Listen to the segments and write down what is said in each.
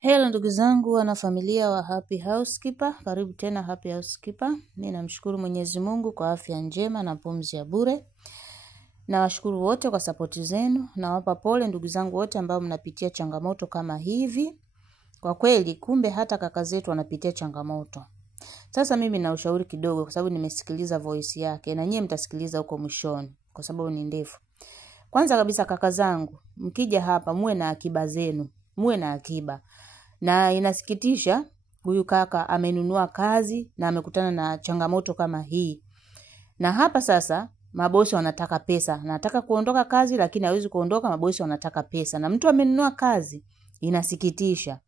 Hello ndugu zangu wana familia wa Happy Housekeeper, karibu tena Happy Housekeeper. Mimi namshukuru Mwenyezi Mungu kwa afya njema na pumzi ya bure. Na washukuru wote kwa support zenu, na wapa pole ndugu zangu wote ambao mnapitia changamoto kama hivi. Kwa kweli kumbe hata kaka zetu wanapitia changamoto. Sasa mimi na ushauri kidogo kwa sababu nimesikiliza voice yake na nyie mtasikiliza huko mwishoni kwa sababu ni ndefu. Kwanza kabisa kaka zangu, mkija hapa muwe na akiba zenu, muwe na akiba. Na inasikitisha huyu kaka amenunua kazi na amekutana na changamoto kama hii. Na hapa sasa mabosi wanataka pesa. Anataka kuondoka kazi lakini hawezi kuondoka, mabosi wanataka pesa. Na mtu amenunua kazi, inasikitisha.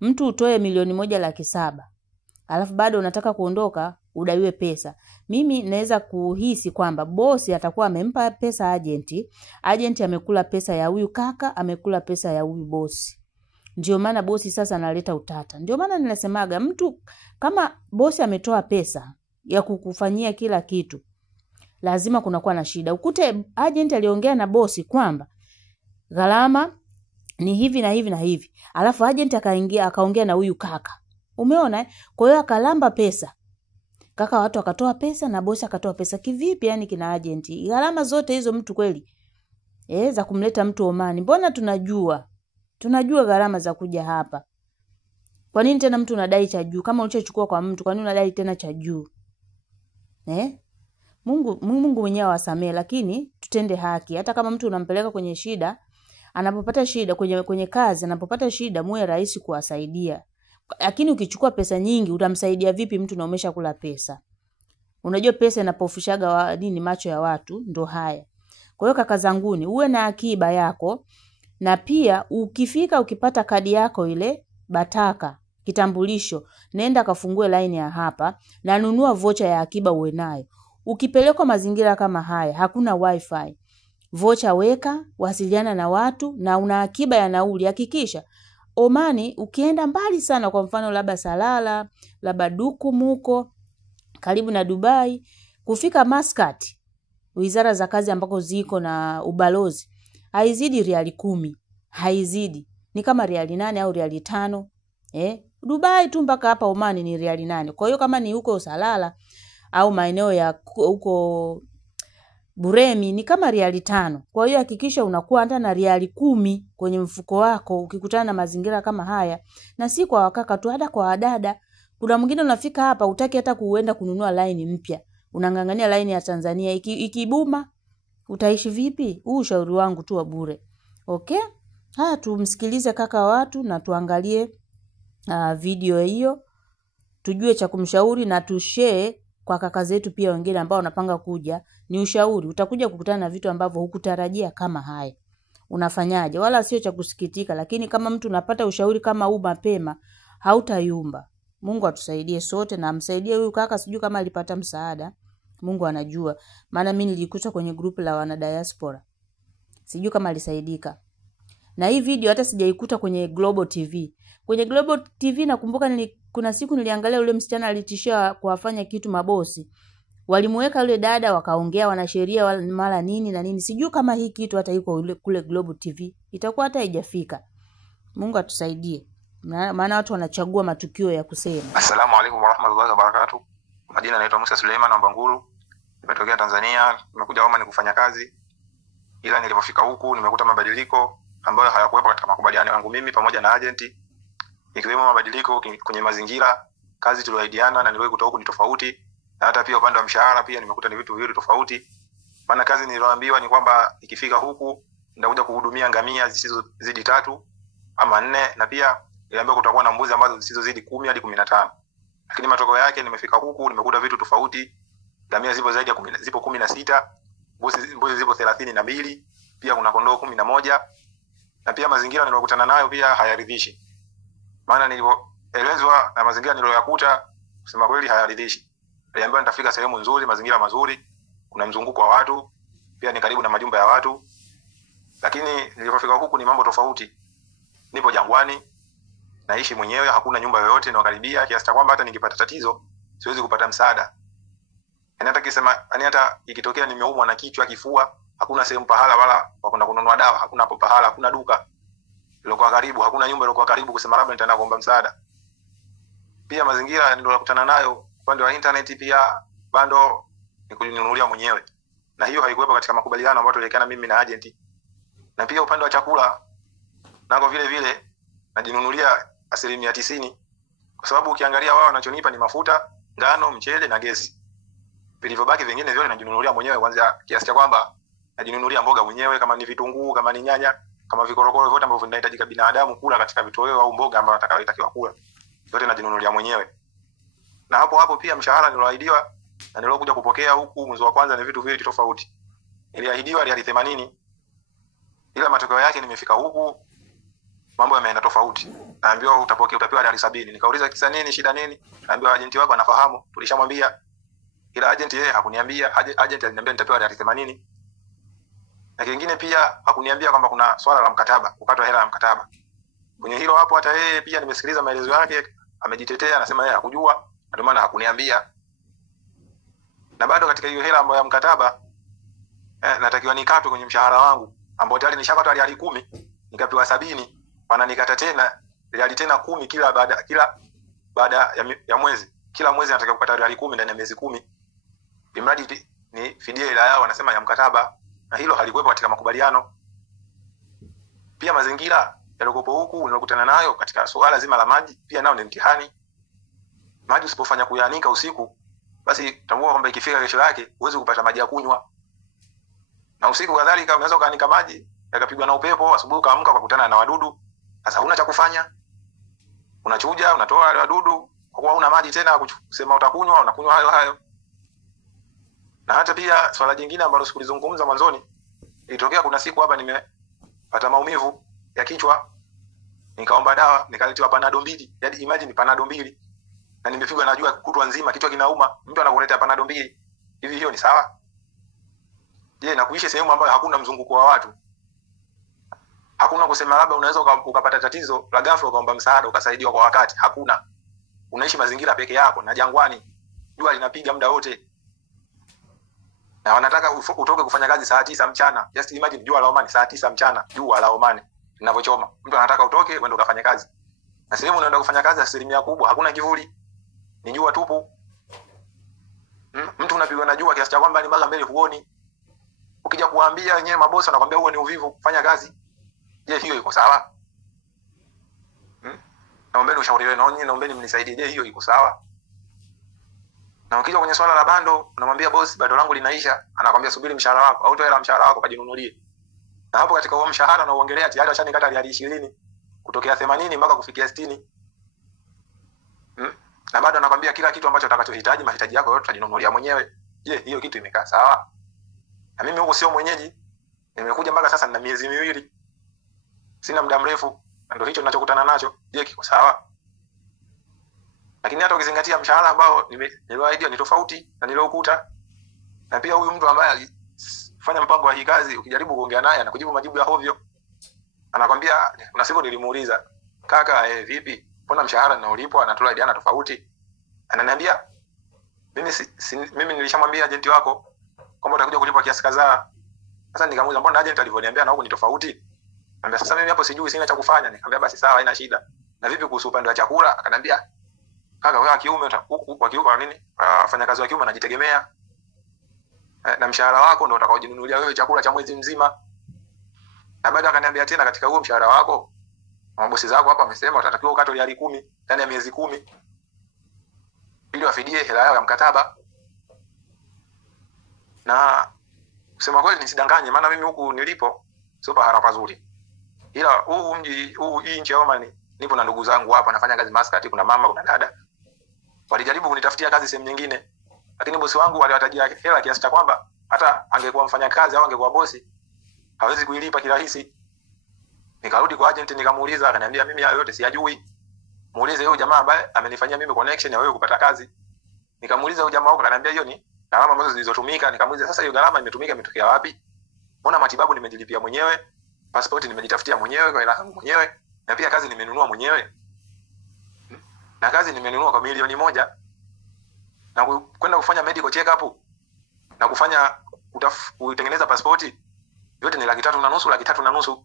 Mtu utoe 1,700,000. Alafu bado unataka kuondoka udaiwe pesa. Mimi naweza kuhisi kwamba bosi atakuwa amempa pesa agenti. Agenti amekula pesa ya huyu kaka, amekula pesa ya huyu bosi. Ndio maana bosi sasa analeta utata. Ndio maana ninasemaga mtu kama bosi ametoa pesa ya kukufanyia kila kitu, lazima kunakuwa na shida. Ukute agent aliongea na bosi kwamba gharama ni hivi na hivi na hivi. Alafu agent akaongea na huyu kaka. Umeona? Kwa hiyo akalamba pesa. Kaka watu akatoa pesa na bosi akatoa pesa. Kivipi yani kina agent? Gharama zote hizo mtu kweli za kumleta mtu Omani. Mbona tunajua gharama za kuja hapa. Kwa nini tena mtu unadai cha juu? Kama ulichochukua kwa mtu, kwa nini unadai tena cha juu? Mungu mwenyewe awasamee, lakini tutende haki. Hata kama mtu unampeleka kwenye shida, anapopata shida kwenye kazi, anapopata shida muwe rahisi kuwasaidia. Lakini ukichukua pesa nyingi, utamsaidia vipi mtu na umeshakula pesa? Unajua pesa inapofushaga macho ya watu, ndo haya. Kwa hiyo kaka zanguni, uwe na akiba yako. Na pia ukipata kadi yako ile bataka, kitambulisho, nenda kafungue line ya hapa na nunua vocha ya akiba uwe nayo. Ukipelekwa mazingira kama haya, hakuna wifi. Vocha weka, wasiliana na watu na una akiba ya nauli. Hakikisha Omani ukienda mbali sana, kwa mfano labda Salala, labda Dukum huko karibu na Dubai, kufika Muscat, wizara za kazi ambako ziko na ubalozi, haizidi riali 10. Haizidi. Ni kama riali 8 au riali 5. Dubai tu mpaka hapa Omani ni riali 8. Kwa hiyo kama ni huko Salala au maeneo ya huko Buremi ni kama riali 5. Kwa hiyo hakikisha unakuwa hata na riali 10 kwenye mfuko wako ukikutana na mazingira kama haya. Na si kwa wakaka tu, hata kwa wadada. Kuna mwingine unafika hapa hutaki hata kuenda kununua line mpya. Unangangania line ya Tanzania. Ikibuma utaishi vipi? Huu ushauri wangu tu wa bure. Okay? Tumsikilize kaka watu na tuangalie video hiyo. Tujue cha kumshauri na tushare kwa kaka zetu pia wengine ambao wanapanga kuja. Ni ushauri. Utakuja kukutana na vitu ambavyo hukutarajia kama haya. Unafanyaje? Wala sio cha kusikitika, lakini kama mtu unapata ushauri kama huu mapema, hautayumba. Mungu atusaidie sote na amsaidie huyu kaka, sijui kama alipata msaada. Mungu anajua. Maana mimi nilikuta kwenye group la wana diaspora. Sijui kama alisaidika. Na hii video hata sijaikuta kwenye Global TV. Kwenye Global TV nakumbuka kuna siku niliangalia yule msichana alitishia kuwafanya kitu mabosi. Walimuweka yule dada wakaongea wanasheria mara nini na nini. Sijui kama hii kitu hata iko kule Global TV. Itakuwa hata haijafika. Mungu atusaidie. Maana watu wanachagua matukio ya kusema. Assalamu alaykum warahmatullahi wabarakatuh. Majina naitwa Musa Suleiman wa Mbanguru. Nimetokea Tanzania, nimekuja Oman kufanya kazi. Ila nilipofika huku nimekuta mabadiliko ambayo hayakuwepo katika makubaliano yangu mimi pamoja na agenti. Ikiwemo mabadiliko kwenye mazingira, kazi tuliyoahidiana na niliwahi kutoka huku ni tofauti. Na hata pia upande wa mshahara pia nimekuta ni vitu viwili tofauti. Maana kazi niliyoambiwa ni kwamba ikifika huku nitakuja kuhudumia ngamia zisizozidi 3 ama 4, na pia niliambiwa kutakuwa na mbuzi ambazo zisizozidi 10 hadi 15. Lakini matokeo yake nimefika huku nimekuta vitu tofauti. Ngamia zipo zaidi ya 16, mbuzi zipo 32, pia kuna kondoo 11. Na pia mazingira niliyokutana nayo pia hayaridhishi. Maana nilielezwa na mazingira niliyoyakuta kusema kweli hayaridhishi. Niliambiwa nitafika sehemu nzuri, mazingira mazuri, kuna mzunguko wa watu, pia ni karibu na majumba ya watu. Lakini nilipofika huku ni mambo tofauti. Nipo jangwani, naishi mwenyewe, hakuna nyumba yoyote inayokaribia, kiasi cha kwamba hata nikipata tatizo siwezi kupata msaada. Hata ikitokea nimeumwa na kichwa, kifua, hakuna sehemu pahala wala kwa kununua dawa, hakuna hapo pahala, hakuna duka ilikuwa karibu, hakuna nyumba ilikuwa karibu kusema labda nitaenda kuomba msaada. Pia mazingira ndio nakutana nayo upande wa internet, pia bando ni kujinunulia mwenyewe, na hiyo haikuwepo katika makubaliano ambayo tuliwekana mimi na agent. Na pia upande wa chakula nako vile vile najinunulia 90%, kwa sababu ukiangalia wao wanachonipa ni mafuta, ngano, mchele na gesi. Vilivyobaki vingine vyote najinunulia mwenyewe, kwanza kiasi cha kwamba najinunulia mboga mwenyewe, kama ni vitunguu, kama ni nyanya, kama vikorokoro, vyote ambavyo vinahitajika binadamu kula katika vitoweo au mboga ambazo atakayotakiwa kula, yote najinunulia mwenyewe. Na hapo pia mshahara niloahidiwa na nilokuja kupokea huku mwezi wa kwanza ni vitu viwili tofauti. Niliahidiwa riali 80, ila matokeo yake nimefika huku mambo yameenda tofauti. Naambiwa utapewa riali 70. Nikauliza kisa nini, shida nini? Naambiwa agenti wako anafahamu, tulishamwambia. Ila agenti yeye hakuniambia, agenti aliniambia nitapewa riali 80. Na kingine pia hakuniambia kwamba kuna swala la mkataba, kukatwa hela ya mkataba. Kwenye hilo hapo hata yeye pia nimesikiliza maelezo yake, amejitetea, anasema yeye hakujua, ndio maana hakuniambia. Na bado katika hiyo hela ambayo ya mkataba natakiwa nikatwe kwenye mshahara wangu ambao tayari nishakatwa riali 10, nikapewa 70, wananikata tena riali 10 kila baada ya mwezi. Kila mwezi natakiwa kupata riali 10 ndani ya miezi 10. Imradi ni fidia ile yao wanasema ya mkataba, na hilo halikuwepo katika makubaliano. Pia mazingira yalikopo huku unakutana nayo katika swala zima la maji, pia nao ni mtihani. Maji usipofanya kuyanika usiku, basi tambua kwamba ikifika kesho yake uweze kupata maji ya kunywa. Na usiku kadhalika unaweza kaanika maji yakapigwa na upepo, asubuhi kaamka ukakutana na wadudu. Sasa huna cha kufanya. Unachuja, unatoa wale wadudu, kwa kuwa huna maji tena kusema utakunywa, unakunywa hayo. Na hata pia swala jingine ambalo sikulizungumza mwanzoni, ilitokea kuna siku hapa nimepata maumivu ya kichwa. Nikaomba dawa, nikaletewa Panadol 2. Yaani imagine Panadol 2. Na nimepigwa na jua kutwa nzima, kichwa kinauma, mtu anakuletea Panadol 2. Hivi hiyo ni sawa? Je, na kuishi sehemu ambayo hakuna mzunguko wa watu? Hakuna kusema labda unaweza ukapata tatizo la ghafla ukaomba msaada ukasaidiwa kwa wakati. Hakuna. Unaishi mazingira peke yako na jangwani. Jua linapiga muda wote. Na wanataka utoke kufanya kazi saa 9 mchana. Just imagine jua la Oman saa 9 mchana, jua la Oman linavyochoma. Mtu anataka utoke uende ukafanye kazi. Na sehemu unaenda kufanya kazi asilimia kubwa hakuna kivuli. Ni jua tupu. Mtu unapigwa na jua kiasi cha kwamba ni mpaka mbele huoni. Ukija kuambia wenyewe mabosi wanakuambia huo ni uvivu, fanya kazi. Je, hiyo iko sawa? Naombeni ushauri wenu, naombeni mnisaidie. Je, hiyo iko sawa? Na ukija kwenye swala la bando, unamwambia boss bando langu linaisha, anakuambia subiri mshahara wako au toa hela mshahara wako kajinunulie. Na hapo katika huo mshahara unaoongelea tayari washanikata riali 20 kutokea 80 mpaka kufikia 60. Na bado anakuambia kila kitu ambacho utakachohitaji, mahitaji yako yote utajinunulia mwenyewe. Je, hiyo kitu imekaa sawa? Na mimi huko sio mwenyeji. Nimekuja mpaka sasa nina miezi 2. Sina muda mrefu, ndio hicho ninachokutana nacho. Je, kiko sawa? Lakini hata ukizingatia mshahara ambao niliahidiwa ni tofauti na niliokuta. Na pia huyu mtu ambaye alifanya mpango wa hii kazi, ukijaribu kuongea naye anakujibu majibu ya hovyo. Anakuambia, kuna siku nilimuuliza, "Kaka, vipi? Mbona mshahara ninaolipwa anatoa idiana tofauti?" Ananiambia, "Mimi nilishamwambia agenti wako kwamba utakuja kulipwa kiasi kadhaa." Sasa nikamuuliza, "Mbona agenti alivyoniambia na huko ni tofauti?" Anambia, "Sasa mimi hapo sijui, sina cha kufanya." Nikamwambia, "Basi sawa, haina shida." "Na vipi kuhusu upande wa chakula?" Akaniambia, "Kaka, wewe kiume kwa kiume kwa nini? Fanya kazi wa kiume anajitegemea. Na mshahara wako ndio utakaojinunulia wewe chakula cha mwezi mzima." Na baada akaniambia tena, katika huo mshahara wako mabosi zako hapa wamesema utatakiwa ukatwe riali 10 ndani ya miezi 10 ili wafidie hela yao ya mkataba. Na kusema kweli nisidanganye, maana mimi huku nilipo sio pahala pazuri. Ila hii nchi ya Oman nipo na ndugu zangu hapa nafanya kazi Muscat, kuna mama, kuna dada. Walijaribu kunitafutia kazi sehemu nyingine, lakini bosi wangu aliwatajia hela kiasi cha kwamba hata angekuwa mfanyakazi au angekuwa bosi hawezi kuilipa kirahisi. Nikarudi kwa agent nikamuuliza, akaniambia mimi hayo yote siyajui. Muulize huyo jamaa ambaye amenifanyia mimi connection ya wewe kupata kazi. Nikamuuliza huyo jamaa huko, akaniambia hiyo ni gharama ambazo zilizotumika. Nikamuuliza, sasa hiyo gharama imetumika imetokea wapi? Mbona matibabu nimejilipia mwenyewe, passport nimejitafutia mwenyewe kwa hela yangu mwenyewe, na pia kazi nimenunua mwenyewe. Na kazi nimenunua kwa milioni 1. Na kwenda kufanya medical check up na kufanya kutengeneza passport yote ni 3,500, 3,300.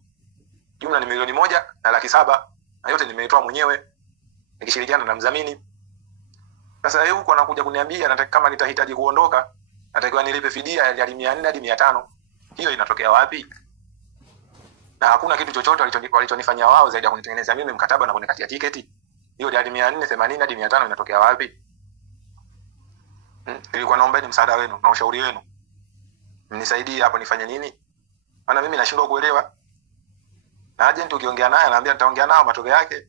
Jumla ni 1,700,000 na yote nimeitoa mwenyewe nikishirikiana na mdhamini. Sasa yeye huko anakuja kuniambia nataka kama nitahitaji kuondoka natakiwa nilipe fidia ya 400 hadi 500. Hiyo inatokea wapi? Na hakuna kitu chochote walichonifanyia wao zaidi ya kunitengenezea mimi mkataba na kunikatia tiketi. Hiyo hadi 480 hadi 500 inatokea wapi? Nilikuwa naombeni msaada wenu na ushauri wenu. Mnisaidie hapo nifanye nini? Maana mimi nashindwa kuelewa. Na agent ukiongea naye anaambia nitaongea nao, matokeo yake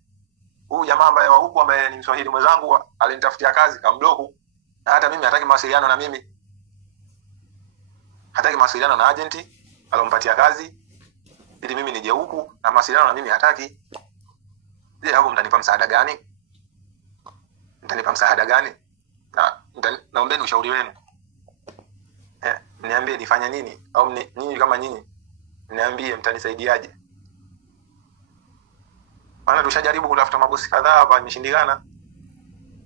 huyu jamaa ambaye wa huko ambaye ni Mswahili mwenzangu alinitafutia kazi kamdoku, na hata mimi hataki mawasiliano na mimi. Hataki mawasiliano na agent alompatia kazi ili mimi nije huku, na mawasiliano na mimi hataki. Je, hapo mtanipa msaada gani? Mtanipa msaada gani? Na naombeni ushauri wenu. Niambie nifanye nini, au nyinyi kama nyinyi niambie mtanisaidiaje? Maana tushajaribu kutafuta mabosi kadhaa hapa imeshindikana.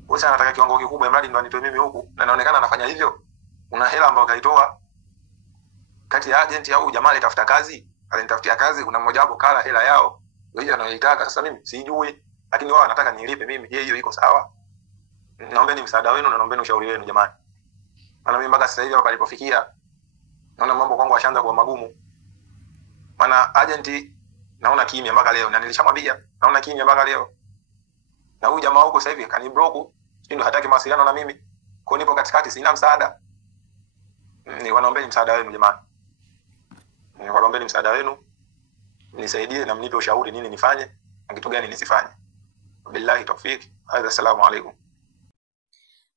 Bosi anataka kiwango kikubwa mradi ndo anitoe mimi huku, na inaonekana anafanya hivyo. Una hela ambayo kaitoa kati ya agent au jamaa alitafuta kazi, alinitafutia kazi, kuna mmoja wapo kala hela yao ndio anayoitaka. Sasa mimi sijui, lakini wao wanataka nilipe mimi. Je, hiyo iko sawa? Naombeni msaada wenu na naombeni ushauri wenu jamani. Maana mimi mpaka sasa hivi hapa nilipofikia naona mambo kwangu yashaanza kuwa magumu. Maana agent naona kimya mpaka leo, na nilishamwambia naona kimya mpaka leo. Na huyu jamaa huko sasa hivi kaniblock, ndio hataki mawasiliano na mimi. Kwa nipo katikati sina msaada. Ni wanaombeni msaada wenu jamani. Ni wanaombeni msaada wenu. Nisaidie na mnipe ushauri nini nifanye na kitu gani nisifanye. Billahi tawfik. Assalamu alaykum.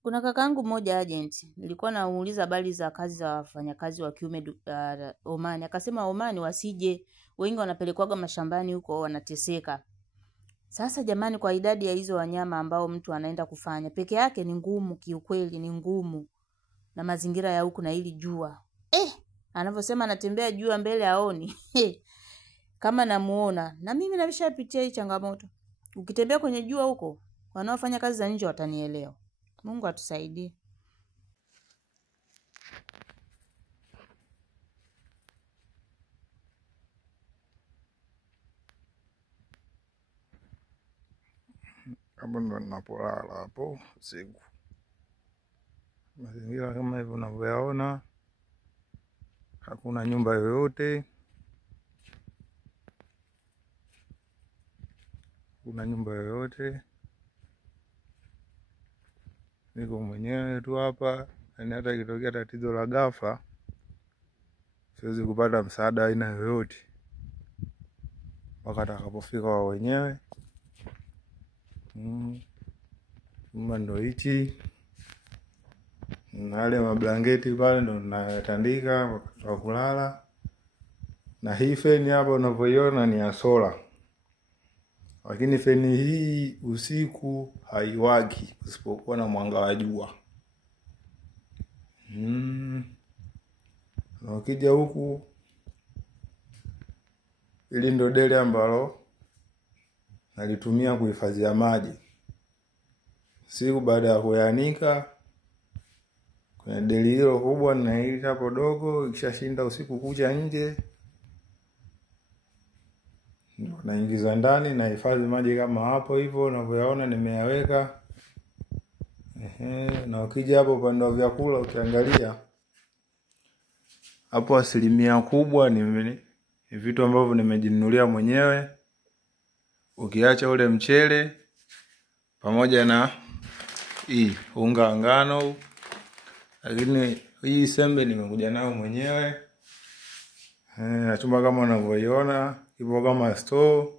Kuna kakaangu mmoja agent, nilikuwa namuuliza habari za kazi za wafanyakazi wa kiume Oman. Akasema Oman wasije, wengi wanapelekwaga mashambani huko wanateseka. Sasa jamani, kwa idadi ya hizo wanyama ambao mtu anaenda kufanya peke yake ni ngumu, kiukweli ni ngumu. Na mazingira ya huku na hili jua. Anavyosema anatembea jua mbele aoni. Kama namuona, na mimi nimeshapitia hii changamoto. Ukitembea kwenye jua huko, wanaofanya kazi za nje watanielewa. Mungu atusaidie. Hapo ndo ninapolala hapo usiku. Mazingira kama hivyo unavyoyaona, hakuna nyumba yoyote. Kuna nyumba yoyote. Niko mwenyewe tu hapa, na hata ikitokea tatizo la ghafla siwezi kupata msaada aina yoyote mpaka atakapofika wao wenyewe. Nyumba ndo hichi. Na wale mablanketi pale ndo natandika wakati wa kulala. Na hii feni hapa unavyoiona ni ya sola. Lakini feni hii usiku haiwaki usipokuwa na mwanga wa jua. Na ukija huku, ili ndo deli ambalo nalitumia kuhifadhia maji. Siku baada ya kuyanika, kuna deli hilo kubwa na hili hapo dogo, ikishashinda usiku kucha nje, ndio naingiza ndani na hifadhi maji kama hapo hivyo unavyoyaona nimeyaweka. Na ukija hapo upande wa vyakula ukiangalia, hapo asilimia kubwa ni vitu ambavyo nimejinunulia mwenyewe. Ukiacha ule mchele pamoja na hii unga ngano, lakini hii sembe nimekuja nayo mwenyewe. Na chumba kama unavyoiona ipo kama store.